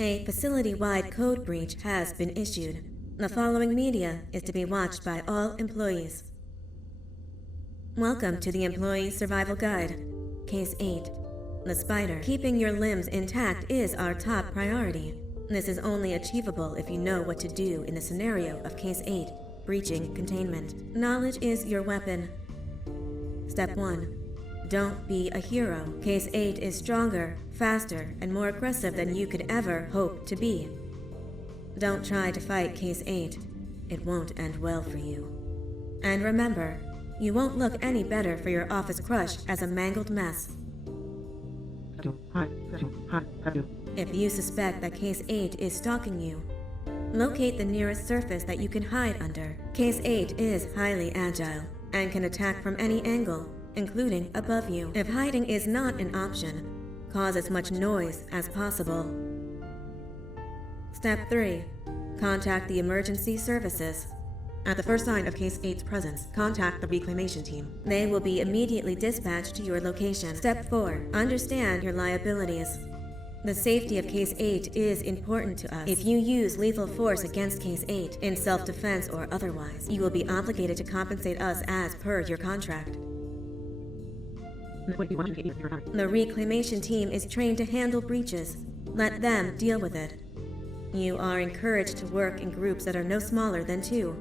A facility-wide code breach has been issued. The following media is to be watched by all employees. Welcome to the Employee Survival Guide. Case 8. The spider. Keeping your limbs intact is our top priority. This is only achievable if you know what to do in the scenario of Case 8, breaching containment. Knowledge is your weapon. Step 1. Don't be a hero. Case 8 is stronger, faster, and more aggressive than you could ever hope to be. Don't try to fight Case 8. It won't end well for you. And remember, you won't look any better for your office crush as a mangled mess. If you suspect that Case 8 is stalking you, locate the nearest surface that you can hide under. Case 8 is highly agile and can attack from any angle, including above you. If hiding is not an option, cause as much noise as possible. Step 3. Contact the emergency services. At the first sign of Case 8's presence, contact the reclamation team. They will be immediately dispatched to your location. Step 4. Understand your liabilities. The safety of Case 8 is important to us. If you use lethal force against Case 8, in self-defense or otherwise, you will be obligated to compensate us as per your contract. The reclamation team is trained to handle breaches. Let them deal with it. You are encouraged to work in groups that are no smaller than 2.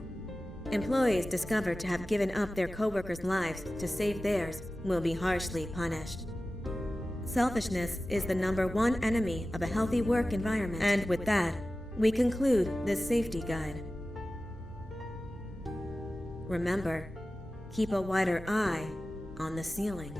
Employees discovered to have given up their coworkers' lives to save theirs will be harshly punished. Selfishness is the #1 enemy of a healthy work environment. And with that, we conclude this safety guide. Remember, keep a wider eye on the ceiling.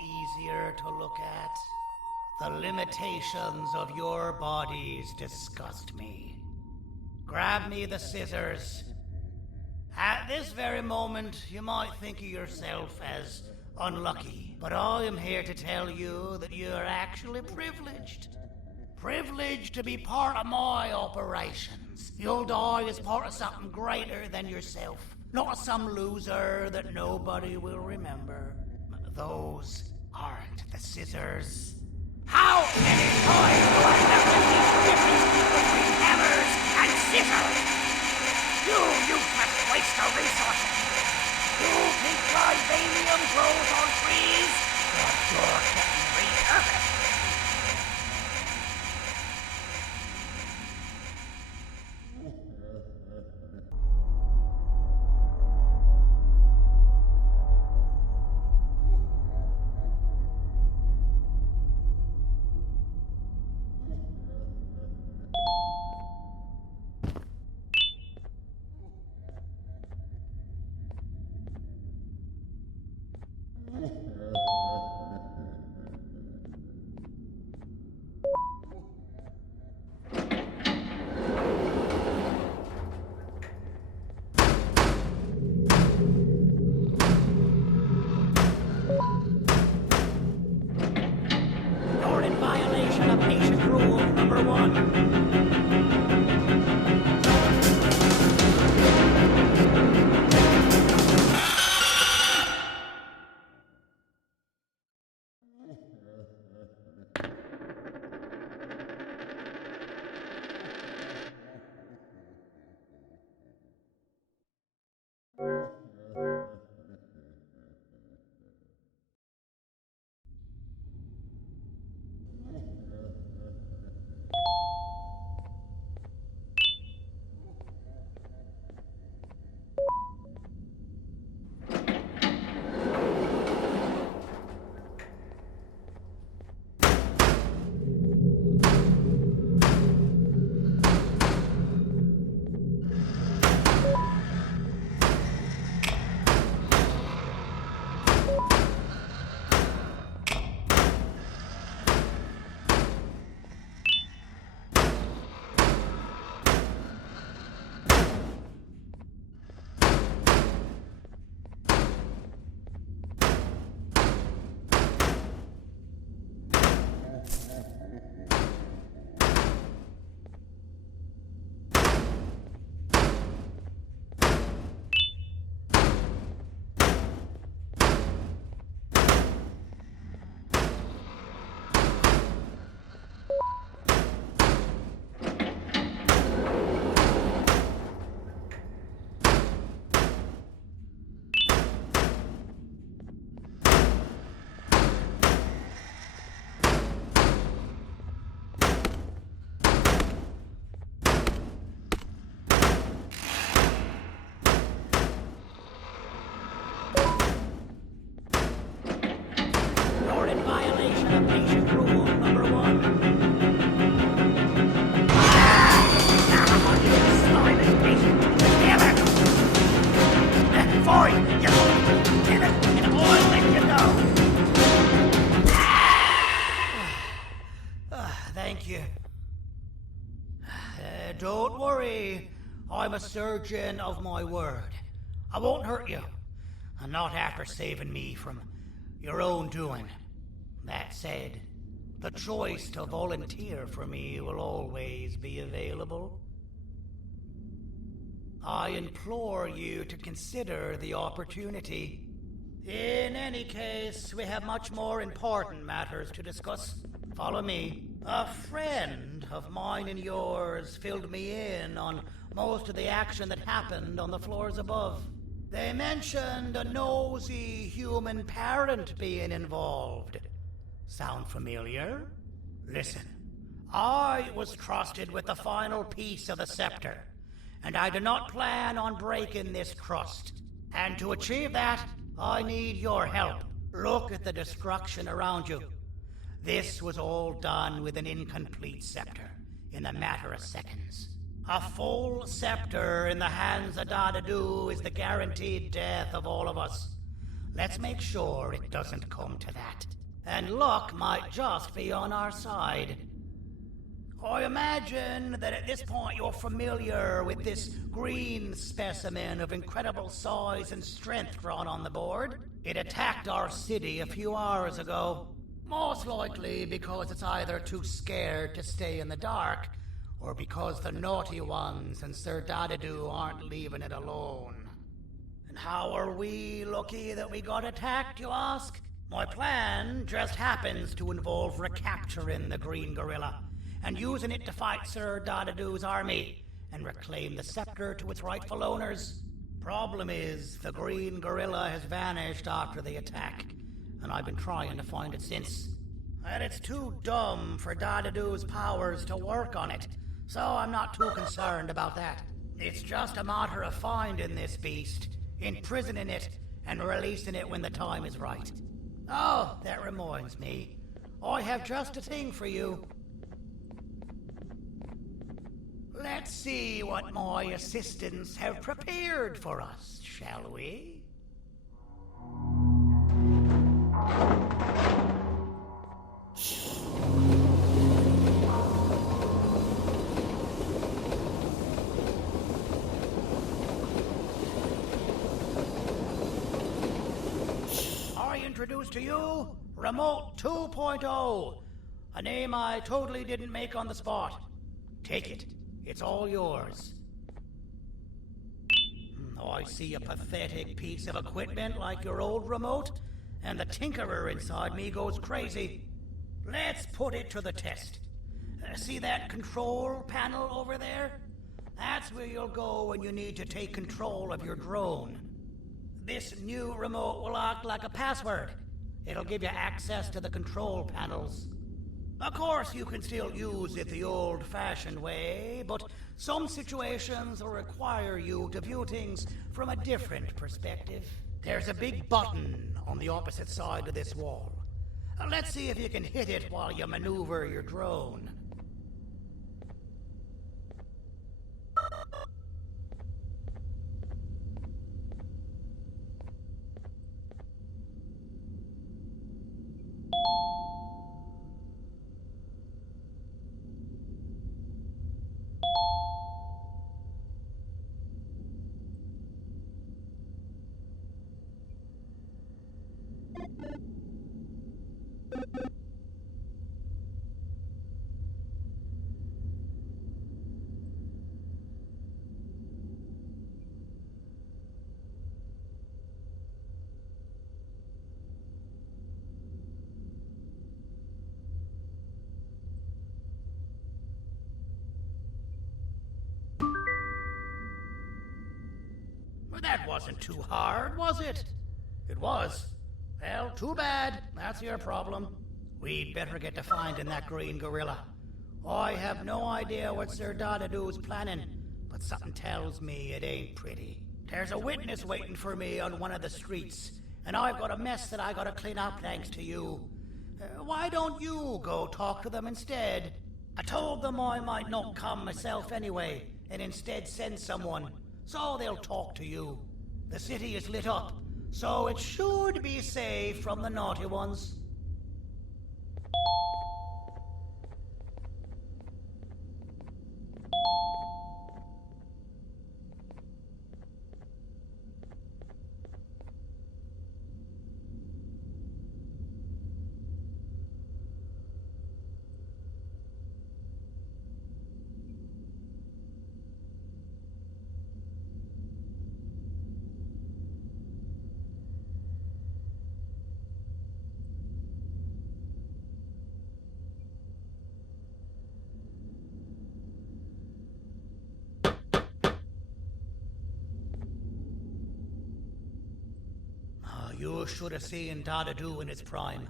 easier to look at. The limitations of your bodies disgust me. Grab me the scissors. At this very moment, you might think of yourself as unlucky, but I am here to tell you that you are actually privileged. Privileged to be part of my operations. You'll die as part of something greater than yourself, not some loser that nobody will remember. Those aren't the scissors. How many times do I have to teach the difference between hammers and scissors? You useless waste of resources! You think vibranium grows on trees? But you're getting repurposed! You're in violation of patient rule number 1. You're in violation of patient rule number 1. You slimy patient! Damn it! Fine, you're going to kill it, and I'll let you know. Thank you. Don't worry. I'm a surgeon of my word. I won't hurt you. And not after saving me from your own doing. That said, the choice to volunteer for me will always be available. I implore you to consider the opportunity. In any case, we have much more important matters to discuss. Follow me. A friend of mine and yours filled me in on most of the action that happened on the floors above. They mentioned a nosy human parent being involved. Sound familiar? Listen, I was trusted with the final piece of the scepter, and I do not plan on breaking this trust. And to achieve that, I need your help. Look at the destruction around you. This was all done with an incomplete scepter, in a matter of seconds. A full scepter in the hands of Dadadu is the guaranteed death of all of us. Let's make sure it doesn't come to that. And luck might just be on our side. I imagine that at this point you're familiar with this green specimen of incredible size and strength drawn on the board. It attacked our city a few hours ago. Most likely because it's either too scared to stay in the dark, or because the naughty ones and Sir Dadadu aren't leaving it alone. And how are we lucky that we got attacked, you ask? My plan just happens to involve recapturing the green gorilla and using it to fight Sir Dadadu's army and reclaim the scepter to its rightful owners. Problem is, the green gorilla has vanished after the attack, and I've been trying to find it since. And it's too dumb for Dadadu's powers to work on it, so I'm not too concerned about that. It's just a matter of finding this beast, imprisoning it, and releasing it when the time is right. Oh, that reminds me. I have just a thing for you. Let's see what my assistants have prepared for us, shall we? I introduce to you Remote 2.0, a name I totally didn't make on the spot. Take it. It's all yours. I see a pathetic piece of equipment like your old remote, and the tinkerer inside me goes crazy. Let's put it to the test. See that control panel over there? That's where you'll go when you need to take control of your drone. This new remote will act like a password. It'll give you access to the control panels. Of course, you can still use it the old-fashioned way, but some situations will require you to view things from a different perspective. There's a big button on the opposite side of this wall. Let's see if you can hit it while you maneuver your drone. Well, that wasn't too hard, was it? It was. Well, too bad. That's your problem. We'd better get to finding that green gorilla. I have no idea what Sir Dadadu's planning, but something tells me it ain't pretty. There's a witness waiting for me on one of the streets, and I've got a mess that I gotta clean up thanks to you. Why don't you go talk to them instead? I told them I might not come myself anyway, and instead send someone, so they'll talk to you. The city is lit up, so it should be safe from the naughty ones. You should have seen Dadadu in his prime.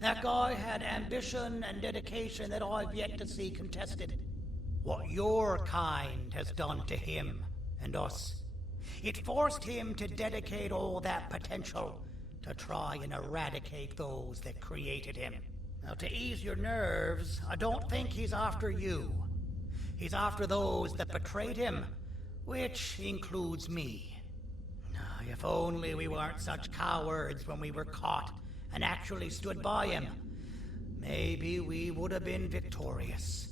That guy had ambition and dedication that I've yet to see contested. What your kind has done to him and us. It forced him to dedicate all that potential to try and eradicate those that created him. Now, to ease your nerves, I don't think he's after you. He's after those that betrayed him, which includes me. If only we weren't such cowards when we were caught and actually stood by him. Maybe we would have been victorious.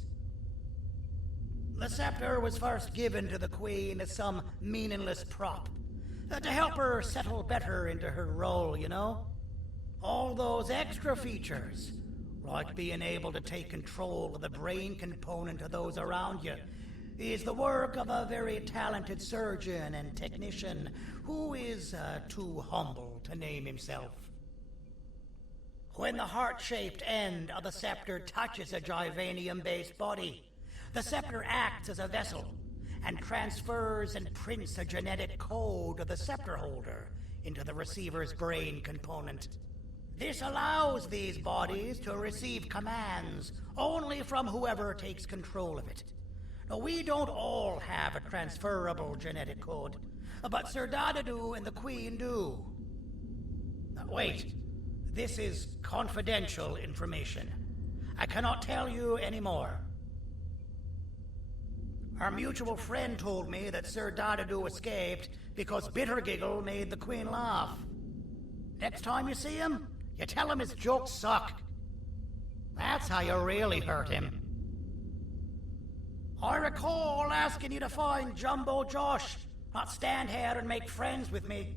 The scepter was first given to the Queen as some meaningless prop. To help her settle better into her role, you know? All those extra features, like being able to take control of the brain component of those around you, is the work of a very talented surgeon and technician who is too humble to name himself. When the heart-shaped end of the scepter touches a Givanium-based body, the scepter acts as a vessel and transfers and prints a genetic code of the scepter holder into the receiver's brain component. This allows these bodies to receive commands only from whoever takes control of it. Now, we don't all have a transferable genetic code, but Sir Dadadu and the Queen do. Wait, this is confidential information. I cannot tell you any more. Our mutual friend told me that Sir Dadadu escaped because Bittergiggle made the Queen laugh. Next time you see him, you tell him his jokes suck. That's how you really hurt him. I recall asking you to find Jumbo Josh, not stand here and make friends with me.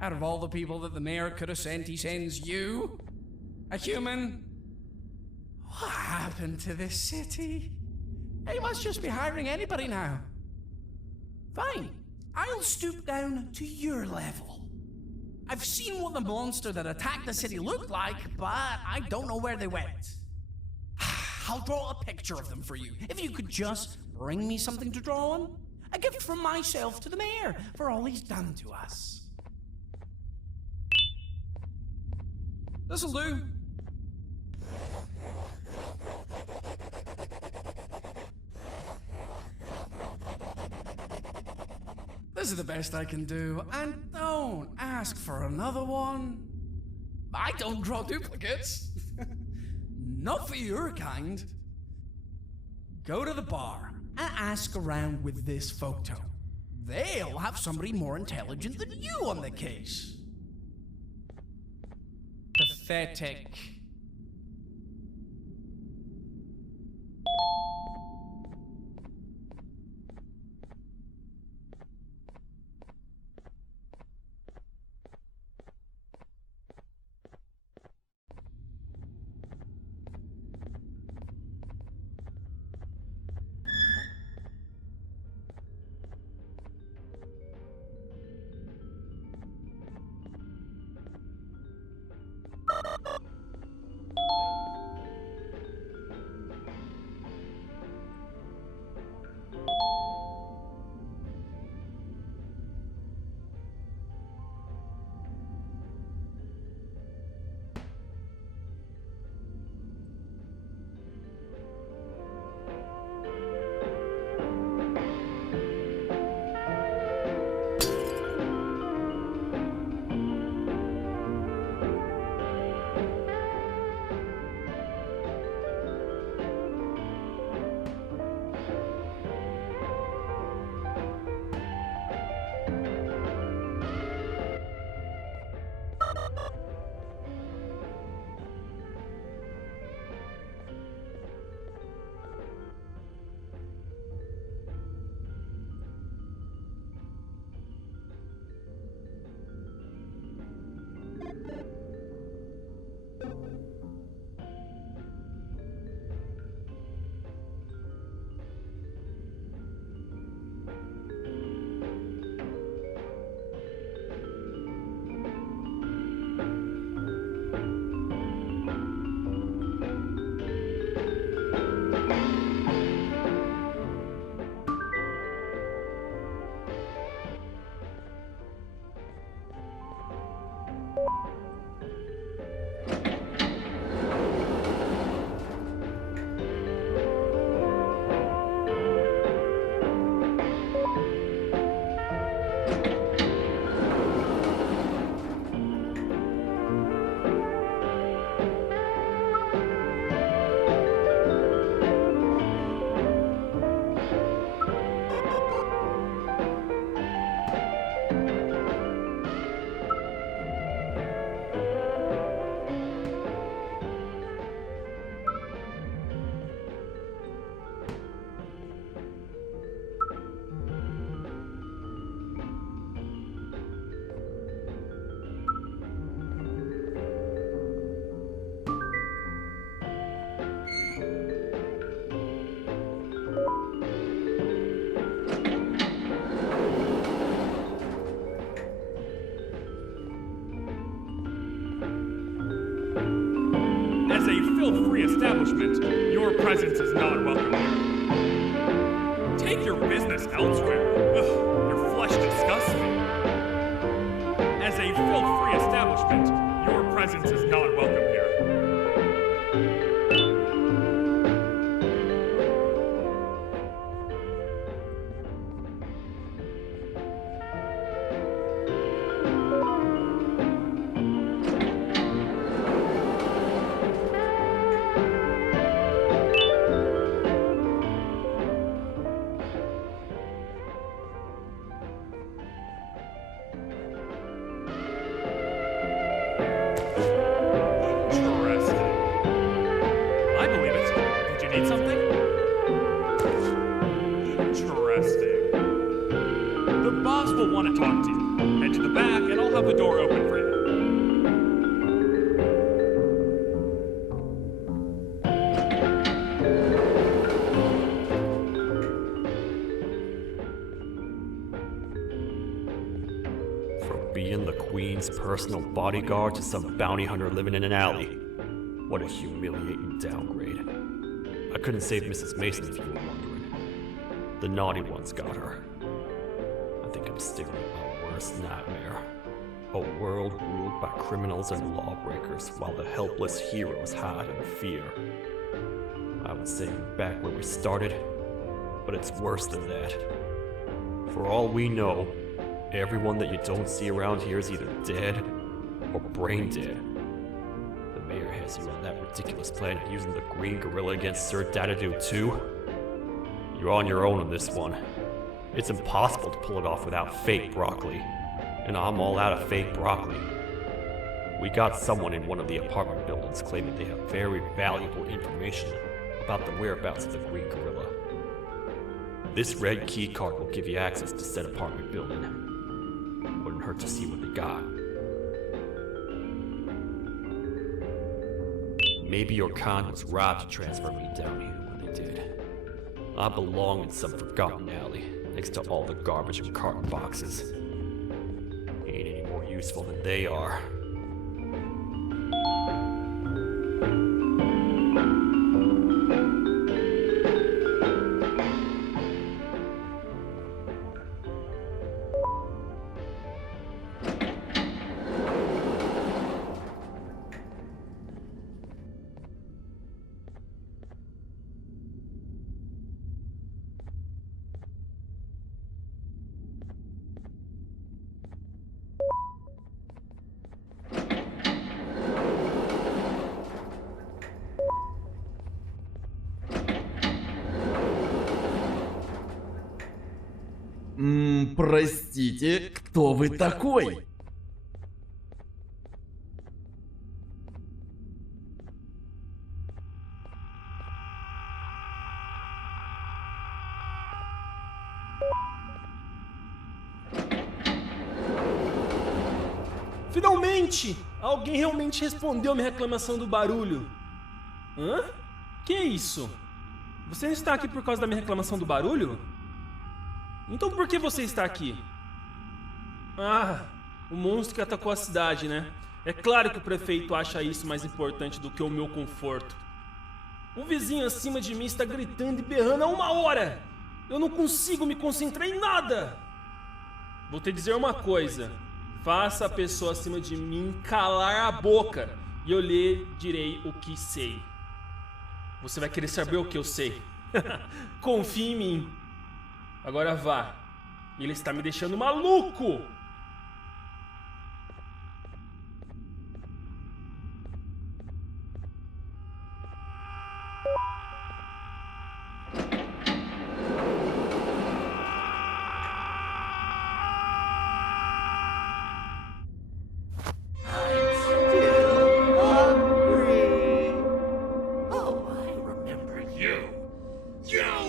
Out of all the people that the mayor could have sent, he sends you? A human? What happened to this city? He must just be hiring anybody now. Fine, I'll stoop down to your level. I've seen what the monster that attacked the city looked like, but I don't know where they went. I'll draw a picture of them for you, if you could just bring me something to draw on. A gift from myself to the mayor for all he's done to us. This'll do. This is the best I can do, and don't ask for another one. I don't draw duplicates. Not for your kind. Go to the bar and ask around with this photo. They'll have somebody more intelligent than you on the case. Pathetic. filth-free establishment, your presence is not welcome here. Take your business elsewhere. Ugh, your flesh disgusts me. As a filth-free establishment, your presence is not welcome here. Need something? Interesting. The boss will want to talk to you. Head to the back and I'll have the door open for you. From being the Queen's personal bodyguard to some bounty hunter living in an alley. What a humiliating downgrade. I couldn't save Mrs. Mason if you were wondering. The naughty ones got her. I think I'm staring at my worst nightmare. A world ruled by criminals and lawbreakers while the helpless heroes hide in fear. I would say we're back where we started, but it's worse than that. For all we know, everyone that you don't see around here is either dead or brain dead. The mayor has you on that ridiculous plan using the green gorilla against Sir Dadadoo too. You're on your own on this one. It's impossible to pull it off without fake broccoli. And I'm all out of fake broccoli. We got someone in one of the apartment buildings claiming they have very valuable information about the whereabouts of the green gorilla. This red key card will give you access to said apartment building. Wouldn't hurt to see what they got. Maybe your con was robbed to transfer me down here when they did. I belong in some forgotten alley, next to all the garbage and carton boxes. Ain't any more useful than they are. Простите, кто вы такой? Finalmente! Alguém realmente respondeu minha reclamação do barulho. Hã? Que é isso? Você não está aqui por causa da minha reclamação do barulho? Então por que você está aqui? Ah, o monstro que atacou a cidade, né? É claro que o prefeito acha isso mais importante do que o meu conforto. O vizinho acima de mim está gritando e berrando há 1 hora! Eu não consigo me concentrar em nada! Vou te dizer uma coisa. Faça a pessoa acima de mim calar a boca e eu lhe direi o que sei. Você vai querer saber o que eu sei. Confie em mim. Agora vá. Ele está me deixando maluco!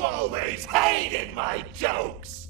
Always hated my jokes!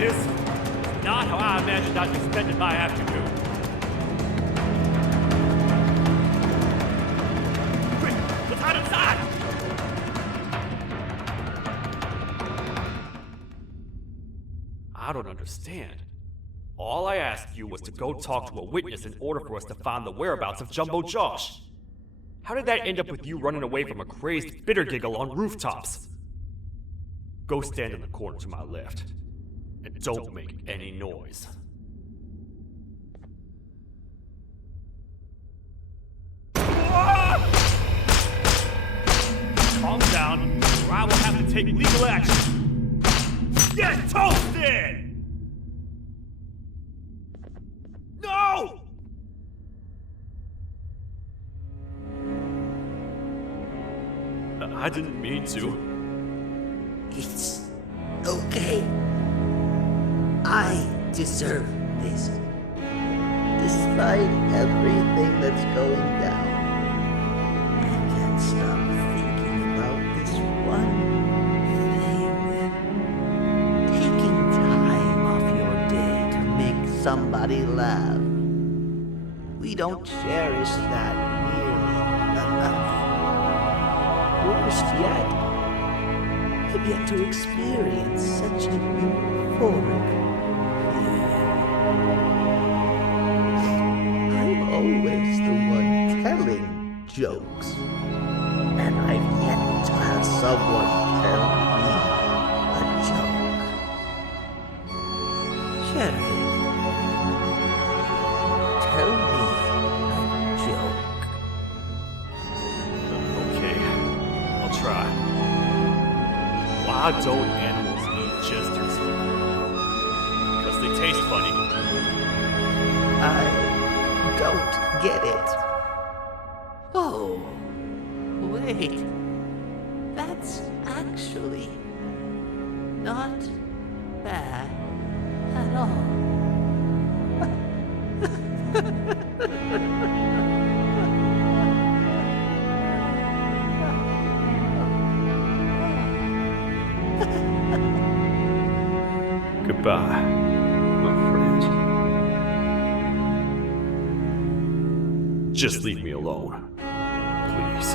This is not how I imagined I'd be spending my afternoon. Quick, let's hide inside! I don't understand. All I asked you was to go talk to a witness in order for us to find the whereabouts of Jumbo Josh. How did that end up with you running away from a crazed bitter giggle on rooftops? Go stand in the corner to my left. And don't make any noise. Calm down, or I will have to take legal action. Get toasted! No! I didn't mean to. It's okay. I deserve this. Despite everything that's going down, I can't stop thinking about this one thing. Taking time off your day to make somebody laugh. We don't cherish that nearly enough. Worst yet, I've yet to experience such an euphoric feeling. I'm always the one telling jokes, and I've yet to have someone tell me a joke. Sheriff, tell me a joke. Okay, I'll try. Why don't animals eat jesters? Because they taste funny. I don't get it. Oh, wait. That's actually not bad at all. Goodbye, my friend. Just leave me alone, please.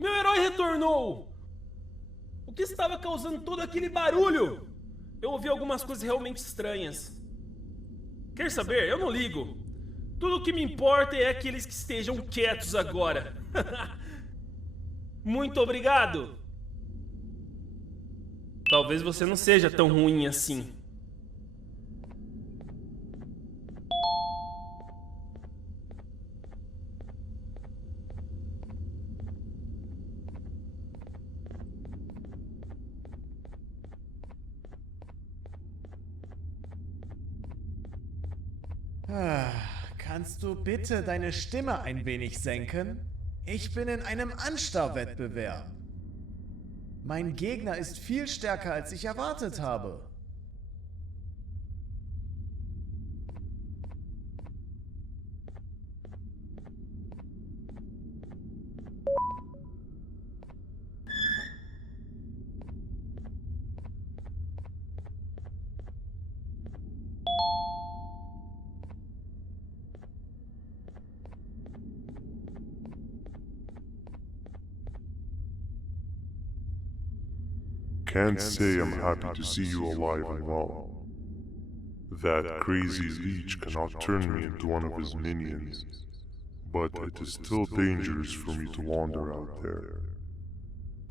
Meu herói retornou! O que estava causando todo aquele barulho? Eu ouvi algumas coisas realmente estranhas. Quer saber? Eu não ligo. Tudo o que me importa é aqueles que estejam quietos agora. Muito obrigado! Talvez você não seja tão ruim assim. Kannst du bitte deine Stimme ein wenig senken? Ich bin in einem Anstarrwettbewerb. Mein Gegner ist viel stärker, als ich erwartet habe. Can't say I'm happy to see you alive and well. That crazy leech cannot turn me into one of his minions, but it is still dangerous for me to wander out there.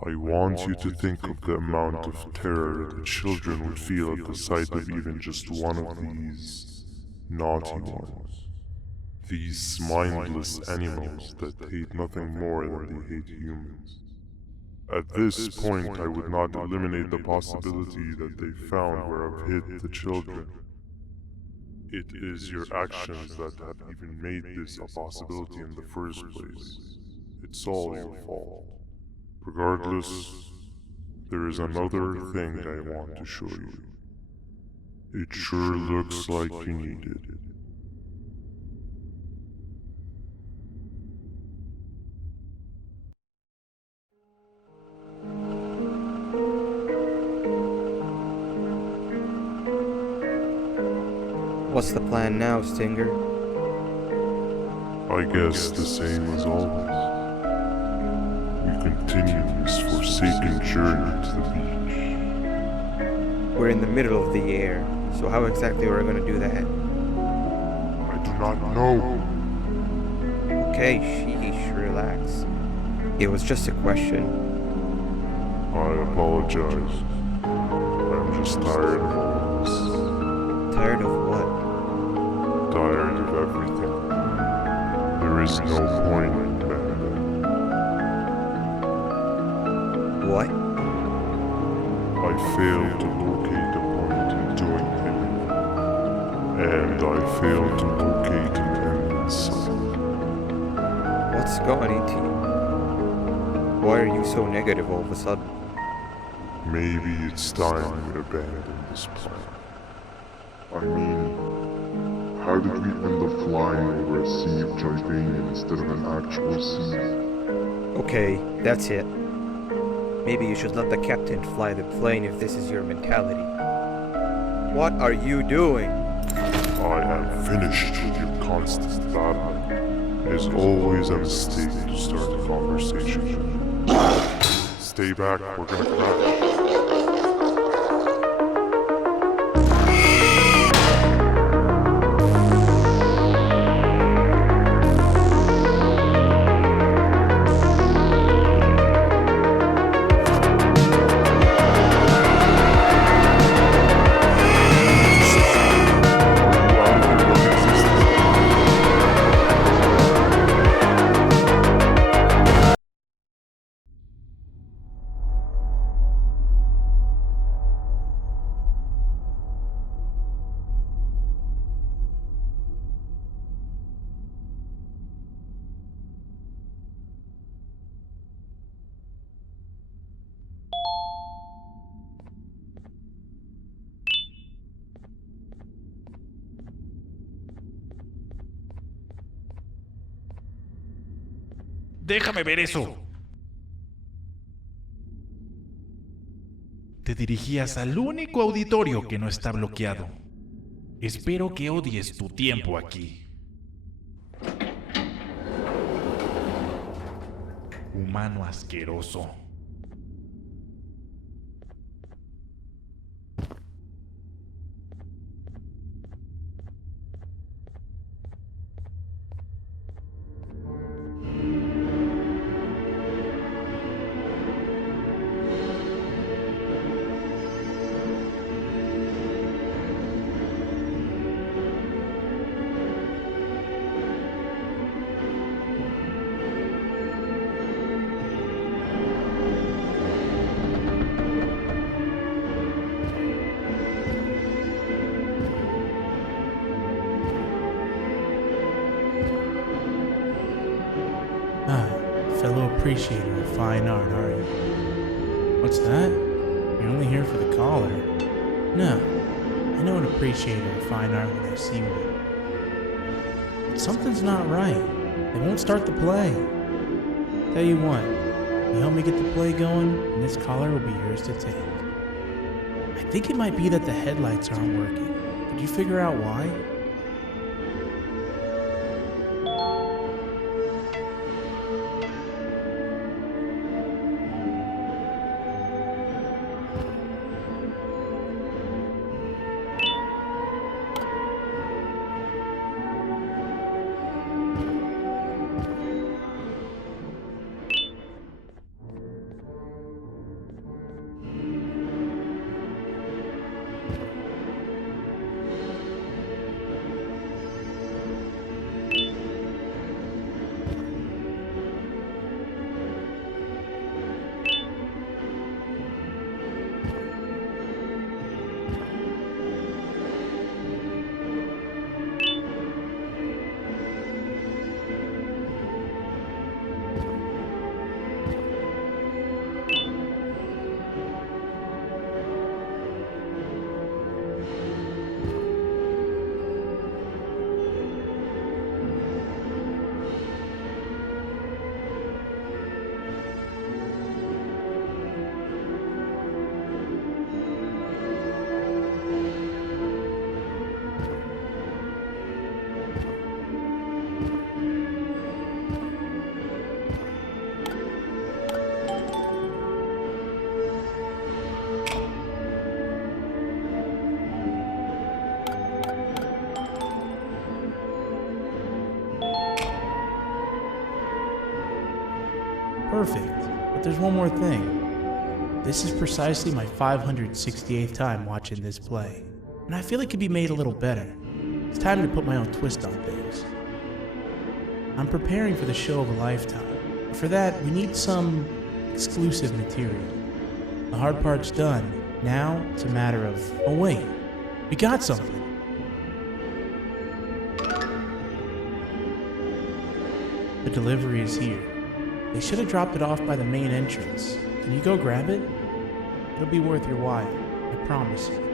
I want you to think of the amount of terror that children would feel at the sight of even just one of these naughty ones. These mindless animals that hate nothing more than they hate humans. At this point, I would not eliminate the possibility that they found where I've hid the children. It is your actions that have even made this a possibility in the first place. It's all your fault. Regardless, there is another thing I want to show you. It sure looks like you need it. What's the plan now, Stinger? I guess the same as always. We continue this forsaken journey to the beach. We're in the middle of the air, so how exactly are we going to do that? I do not know. Okay, sheesh, relax. It was just a question. I apologize. I'm just tired of all this. Tired of what? Tired of everything. There is no point in Banban. What? I failed to locate a point in doing anything. And I failed to locate an end in sight. What's going into you? Why are you so negative all of a sudden? Maybe it's time we abandon this plan. I mean, how did we end up flying over a sea of Jordanian instead of an actual sea? Okay, that's it. Maybe you should let the captain fly the plane if this is your mentality. What are you doing? I am finished with your constant battling. It is always a mistake to start a conversation. Stay back, we're gonna crash. Déjame ver eso. Te dirigías al único auditorio que no está bloqueado. Espero que odies tu tiempo aquí. Humano asqueroso. Fellow appreciator of fine art, are you? What's that? You're only here for the collar. No, I know an appreciator of fine art when I see one. But something's not right. They won't start the play. Tell you what, you help me get the play going, and this collar will be yours to take. I think it might be that the headlights aren't working. Did you figure out why? Perfect. But there's one more thing. This is precisely my 568th time watching this play, and I feel it could be made a little better. It's time to put my own twist on things. I'm preparing for the show of a lifetime. For that, we need some exclusive material. The hard part's done. Now, it's a matter of, oh wait, we got something. The delivery is here. They should have dropped it off by the main entrance. Can you go grab it? It'll be worth your while, I promise you.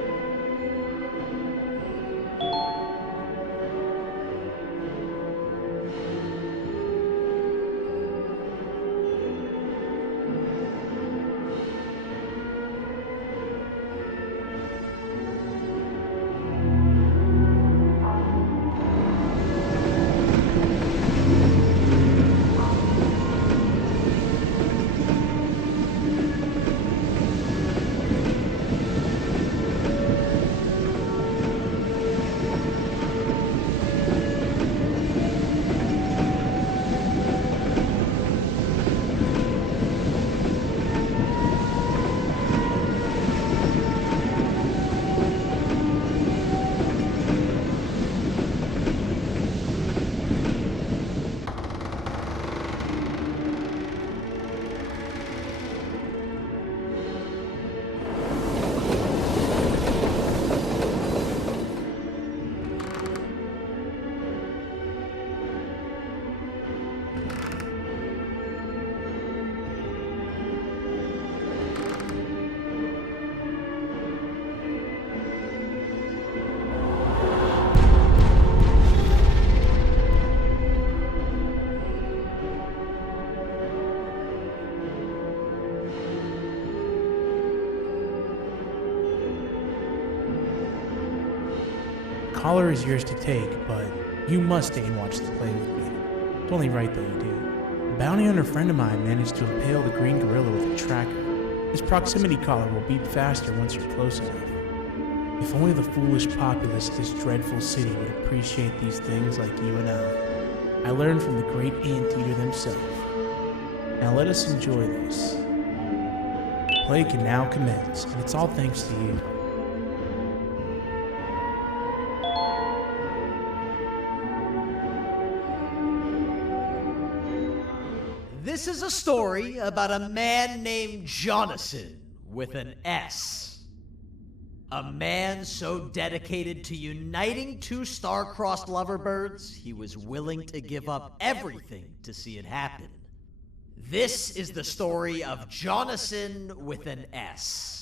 Collar is yours to take, but you must stay and watch the play with me. It's only right that you do. A bounty hunter friend of mine managed to impale the green gorilla with a tracker. His proximity collar will beep faster once you're close enough. If only the foolish populace of this dreadful city would appreciate these things like you and I. I learned from the great anteater themselves. Now let us enjoy this. The play can now commence, and it's all thanks to you. This is a story about a man named Jonathan with an S. A man so dedicated to uniting two star-crossed loverbirds, he was willing to give up everything to see it happen. This is the story of Jonathan with an S.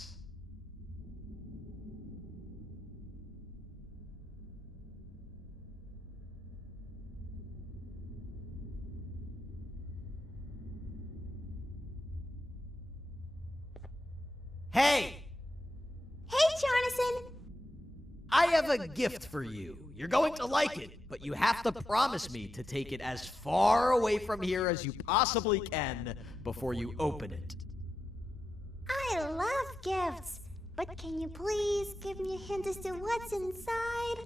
Hey! Hey, Jonathan! I have a gift for you. You're going to like it, but you have to promise me to take it as far away from here as you possibly can before you open it. I love gifts, but can you please give me a hint as to what's inside?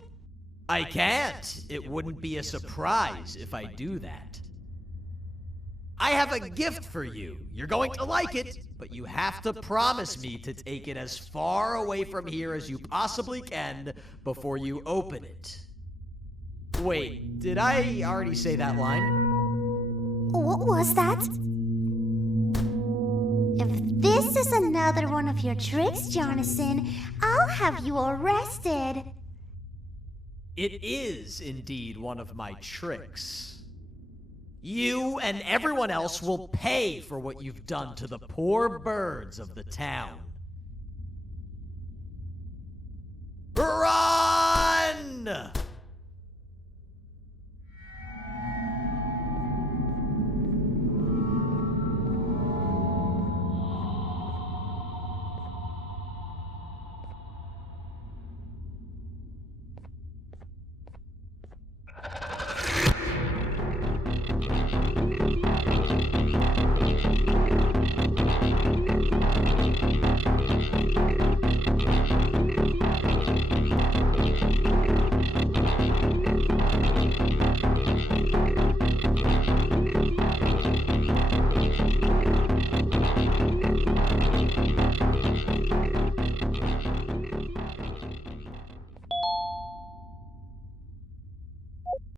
I can't. It wouldn't be a surprise if I do that. I have a gift for you. You're going to like it, but you have to promise me to take it as far away from here as you possibly can before you open it. Wait, did I already say that line? What was that? If this is another one of your tricks, Jonathan, I'll have you arrested. It is indeed one of my tricks. You and everyone else will pay for what you've done to the poor birds of the town. Run!